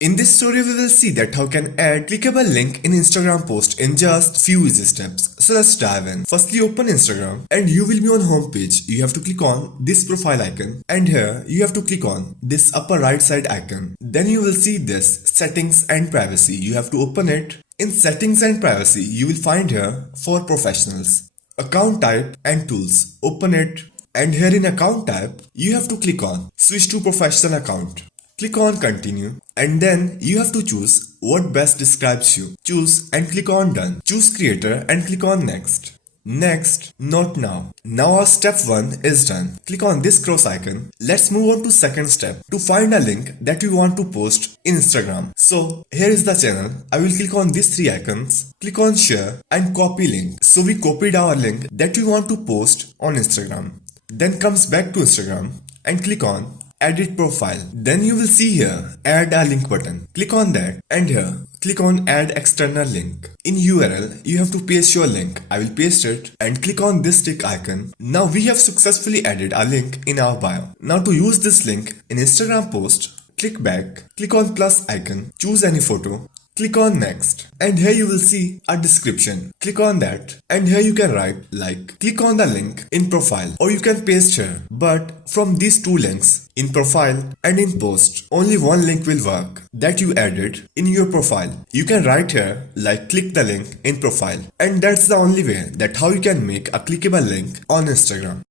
In this story, we will see that how can add clickable link in Instagram post in just few easy steps. So let's dive in. Firstly, open Instagram and you will be on home page. You have to click on this profile icon and here you have to click on this upper right side icon. Then you will see this settings and privacy. You have to open it. In settings and privacy, you will find here for professionals, account type and tools. Open it and here in account type, you have to click on switch to professional account. Click on continue and then you have to choose what best describes you. Choose and click on done. Choose creator and click on next. Next, not now. Now our step 1 is done. Click on this cross icon. Let's move on to second step to find a link that you want to post in Instagram. So here is the channel. I will click on these 3 icons. Click on share and copy link. So we copied our link that we want to post on Instagram. Then comes back to Instagram and click on edit profile. Then you will see here add a link button. Click on that and here click on add external link. In URL you have to paste your link. I will paste it and click on this tick icon. Now we have successfully added a link in our bio. Now to use this link in Instagram post, click back, click on plus icon, choose any photo. Click on next and here you will see a description. Click on that and here you can write like click on the link in profile or you can paste here. But from these 2 links in profile and in post, only one link will work that you added in your profile. You can write here like click the link in profile and that's the only way that how you can make a clickable link on Instagram.